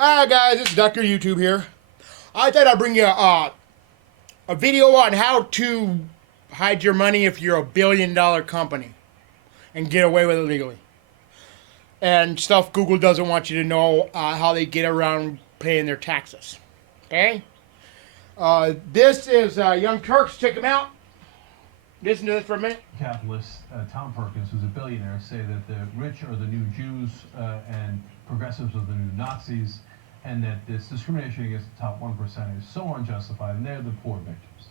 Hi guys, this is Dr. YouTube here. I thought I'd bring you a video on how to hide your money if you're $1 billion company and get away with it legally. And stuff Google doesn't want you to know how they get around paying their taxes. Okay? This is Young Turks. Check them out. Listen to this for a minute. Capitalist Tom Perkins, who's a billionaire, say that the rich are the new Jews and progressives are the new Nazis, and that this discrimination against the top 1% is so unjustified, and they're the poor victims.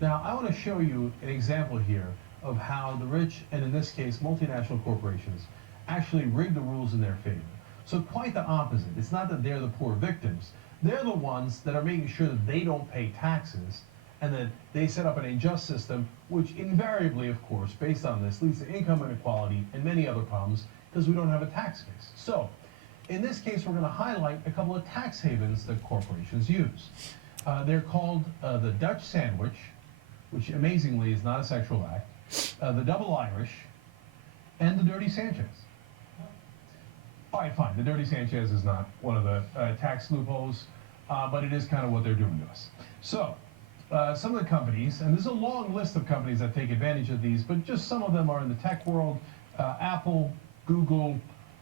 Now, I want to show you an example here of how the rich, and in this case, multinational corporations, actually rig the rules in their favor. So quite the opposite. It's not that they're the poor victims. They're the ones that are making sure that they don't pay taxes, and that they set up an unjust system, which invariably, of course, based on this, leads to income inequality and many other problems because we don't have a tax base. So, in this case, we're going to highlight a couple of tax havens that corporations use. They're called the Dutch Sandwich, which amazingly is not a sexual act, the Double Irish, and the Dirty Sanchez. All right, fine. The Dirty Sanchez is not one of the tax loopholes, but it is kind of what they're doing to us. So, some of the companies, and there's a long list of companies that take advantage of these, but just some of them are in the tech world: Apple, Google,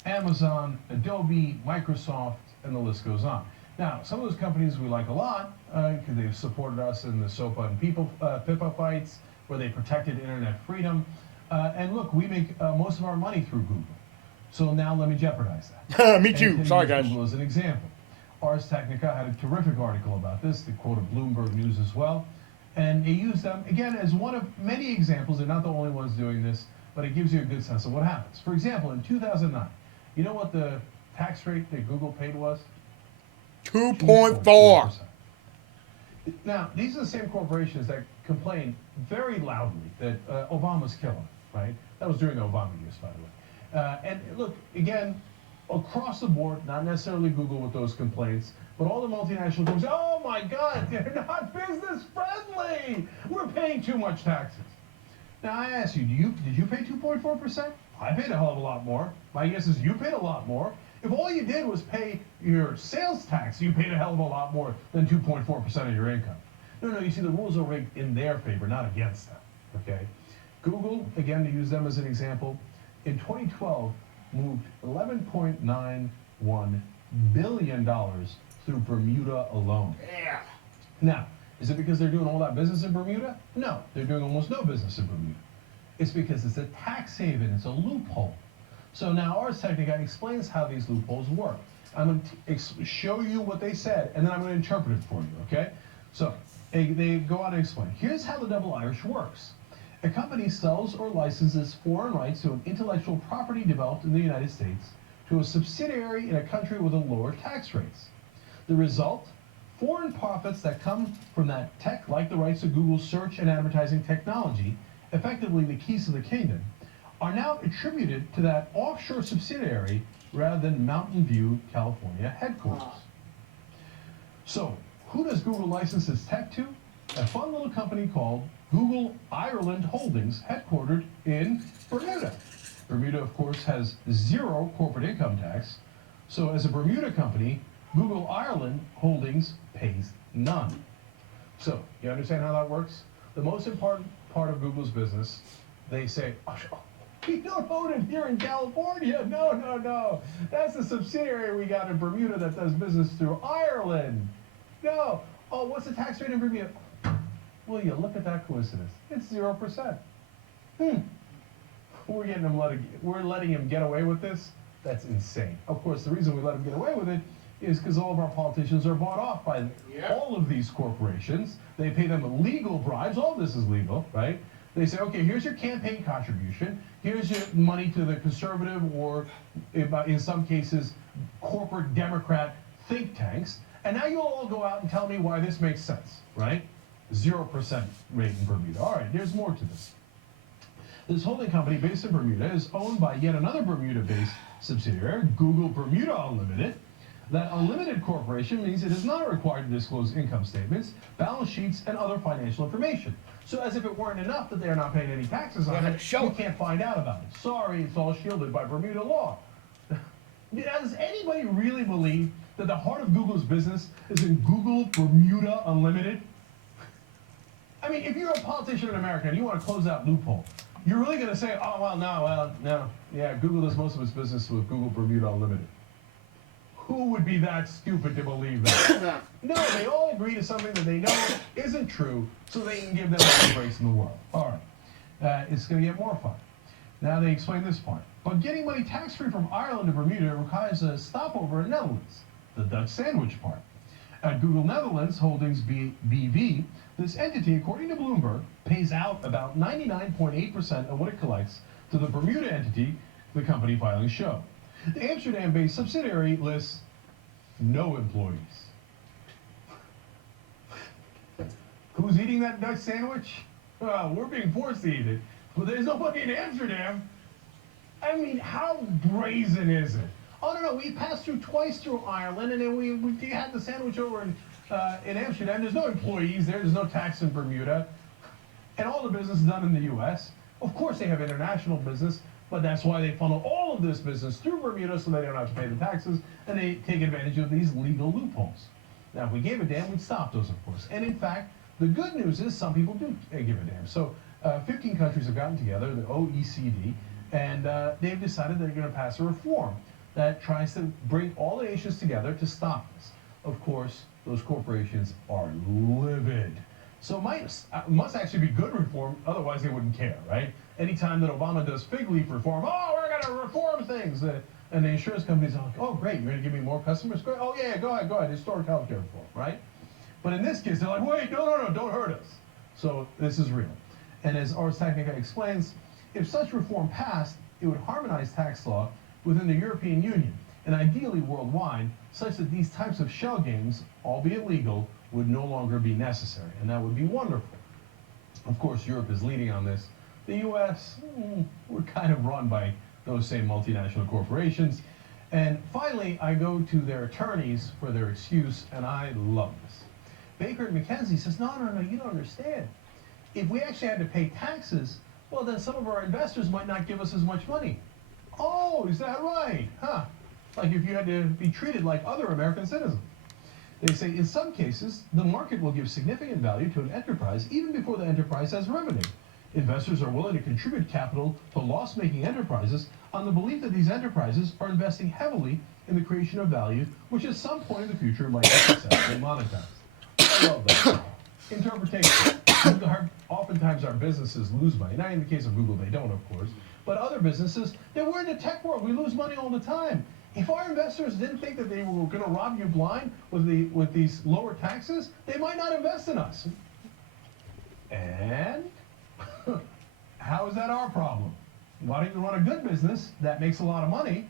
Amazon, Adobe, Microsoft, and the list goes on. Now, some of those companies we like a lot because they've supported us in the SOPA and PIPA fights, where they protected internet freedom. And look, we make most of our money through Google. So now let me jeopardize that. Me too. Sorry, guys. Google as an example. Ars Technica had a terrific article about this. They quoted Bloomberg News as well. And they used them, again, as one of many examples. They're not the only ones doing this, but it gives you a good sense of what happens. For example, in 2009, you know what the tax rate that Google paid was? 2.4. Now, these are the same corporations that complained very loudly that Obama's killing, right? That was during the Obama years, by the way. And look, again, across the board, not necessarily Google with those complaints, but all the multinational groups, oh my God, they're not business friendly. We're paying too much taxes. Now I ask you, did you pay 2.4%? I paid a hell of a lot more. My guess is you paid a lot more. If all you did was pay your sales tax, you paid a hell of a lot more than 2.4% of your income. No, you see, the rules are rigged in their favor, not against them, okay? Google, again, to use them as an example, in 2012, moved $11.91 billion through Bermuda alone. Yeah. Now, is it because they're doing all that business in Bermuda? No, they're doing almost no business in Bermuda. It's because it's a tax haven, it's a loophole. So now Ars Technica explains how these loopholes work. I'm going to show you what they said, and then I'm going to interpret it for you, okay? So they go on to explain. Here's how the Double Irish works. A company sells or licenses foreign rights to an intellectual property developed in the United States to a subsidiary in a country with a lower tax rates. The result? Foreign profits that come from that tech, like the rights to Google's search and advertising technology, effectively the keys to the kingdom, are now attributed to that offshore subsidiary rather than Mountain View, California headquarters. So, who does Google license its tech to? A fun little company called Google Ireland Holdings, headquartered in Bermuda. Bermuda, of course, has zero corporate income tax. So as a Bermuda company, Google Ireland Holdings pays none. So, you understand how that works? The most important part of Google's business, they say, oh, we don't own it here in California. No. That's a subsidiary we got in Bermuda that does business through Ireland. No. Oh, what's the tax rate in Bermuda? Will you look at that coincidence? It's 0%. We're letting him get away with this? That's insane. Of course, the reason we let him get away with it is because all of our politicians are bought off by all of these corporations. They pay them legal bribes. All this is legal, right? They say, okay, here's your campaign contribution. Here's your money to the conservative or, in some cases, corporate Democrat think tanks. And now you'll all go out and tell me why this makes sense, right? 0% rate in Bermuda. All right, there's more to this. This holding company based in Bermuda is owned by yet another Bermuda-based subsidiary, Google Bermuda Unlimited. That Unlimited Corporation means it is not required to disclose income statements, balance sheets, and other financial information. So as if it weren't enough that they're not paying any taxes on it, you can't find out about it. Sorry, it's all shielded by Bermuda law. Does anybody really believe that the heart of Google's business is in Google Bermuda Unlimited? I mean, if you're a politician in America and you want to close that loophole, you're really going to say, oh, no, yeah, Google does most of its business with Google Bermuda Unlimited. Who would be that stupid to believe that? No, they all agree to something that they know isn't true, so they can give them all the breaks in the world. All right, it's going to get more fun. Now they explain this part. But getting money tax-free from Ireland to Bermuda requires a stopover in Netherlands, the Dutch sandwich part. At Google Netherlands Holdings BV, this entity, according to Bloomberg, pays out about 99.8% of what it collects to the Bermuda entity the company filings show. The Amsterdam-based subsidiary lists no employees. Who's eating that Dutch sandwich? We're being forced to eat it, but there's nobody in Amsterdam. I mean, how brazen is it? Oh, no, we passed through twice through Ireland, and then we had the sandwich over in Amsterdam. There's no employees there. There's no tax in Bermuda. And all the business is done in the U.S. Of course, they have international business, but that's why they funnel all of this business through Bermuda so they don't have to pay the taxes, and they take advantage of these legal loopholes. Now, if we gave a damn, we'd stop those, of course. And in fact, the good news is some people do give a damn. So 15 countries have gotten together, the OECD, and they've decided they're going to pass a reform that tries to bring all the nations together to stop this. Of course, those corporations are livid. So it must actually be good reform, otherwise they wouldn't care, right? Anytime that Obama does fig leaf reform, oh, we're going to reform things. And the insurance companies are like, oh, great, you're going to give me more customers? Oh, yeah, go ahead, historic health care reform, right? But in this case, they're like, wait, no, don't hurt us. So this is real. And as Ars Technica explains, if such reform passed, it would harmonize tax law within the European Union, and ideally worldwide, such that these types of shell games, albeit legal, would no longer be necessary, and that would be wonderful. Of course, Europe is leading on this. The U.S., we're kind of run by those same multinational corporations. And finally, I go to their attorneys for their excuse, and I love this. Baker and McKenzie says, no, you don't understand. If we actually had to pay taxes, well, then some of our investors might not give us as much money. Oh, is that right? Huh. Like if you had to be treated like other American citizens. They say, in some cases, the market will give significant value to an enterprise even before the enterprise has revenue. Investors are willing to contribute capital to loss-making enterprises on the belief that these enterprises are investing heavily in the creation of value, which at some point in the future might be successfully monetized. I love that. Interpretation. Oftentimes our businesses lose money. Not in the case of Google, they don't, of course. But other businesses, we're in the tech world. We lose money all the time. If our investors didn't think that they were going to rob you blind with these lower taxes, they might not invest in us. And how is that our problem? Why don't you run a good business that makes a lot of money,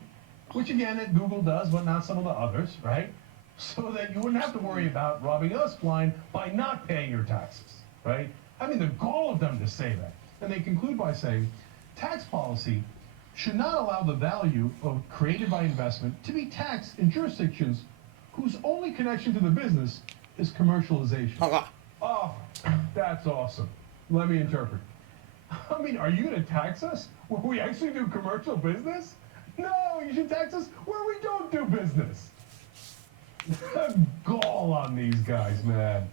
which again, Google does, but not some of the others, right? So that you wouldn't have to worry about robbing us blind by not paying your taxes, right? I mean, the gall of them to say that. And they conclude by saying, tax policy should not allow the value created by investment to be taxed in jurisdictions whose only connection to the business is commercialization. Oh, that's awesome. Let me interpret. I mean, are you going to tax us where we actually do commercial business? No, you should tax us where we don't do business. Gall on these guys, man.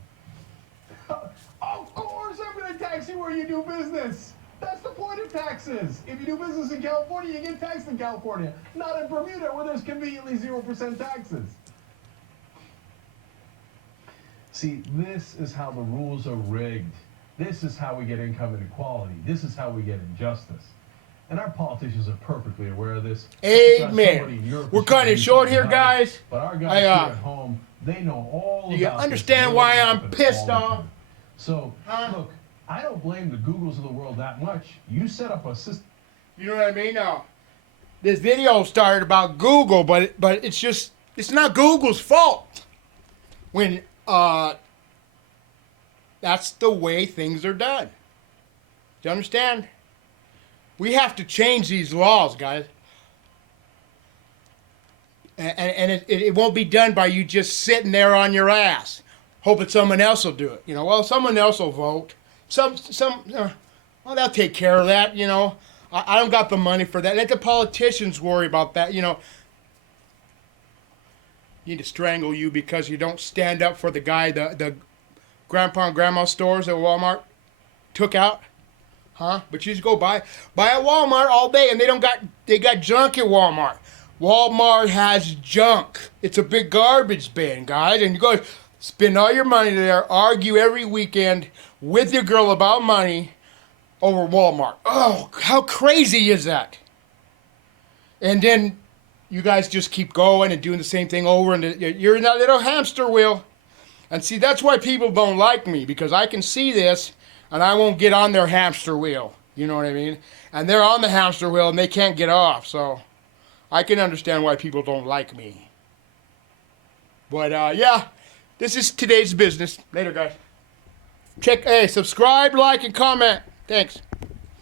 Of course I'm going to tax you where you do business. That's the point of taxes. If you do business in California, you get taxed in California. Not in Bermuda, where there's conveniently 0% taxes. See, this is how the rules are rigged. This is how we get income inequality. This is how we get injustice. And our politicians are perfectly aware of this. Amen. We're cutting it short here, guys. But our guys here at home, they know all about you understand why I'm pissed off? So, look, I don't blame the Googles of the world that much. You set up a system. You know what I mean? Now, this video started about Google, but it's not Google's fault. When that's the way things are done. Do you understand? We have to change these laws, guys. And it won't be done by you just sitting there on your ass, hoping someone else will do it. You know, well, someone else will vote. Well, they'll take care of that, you know. I don't got the money for that. Let the politicians worry about that, you know. You need to strangle you because you don't stand up for the guy the grandpa and grandma stores at Walmart took out. Huh? But you just go buy at Walmart all day, and they got junk at Walmart. Walmart has junk. It's a big garbage bin, guys, and you go spend all your money there, argue every weekend with your girl about money over Walmart. Oh, how crazy is that? And then you guys just keep going and doing the same thing over, and you're in that little hamster wheel. And see, that's why people don't like me, because I can see this and I won't get on their hamster wheel. You know what I mean? And they're on the hamster wheel and they can't get off. So I can understand why people don't like me. But yeah, this is today's business. Later, guys. Subscribe, like, and comment. Thanks.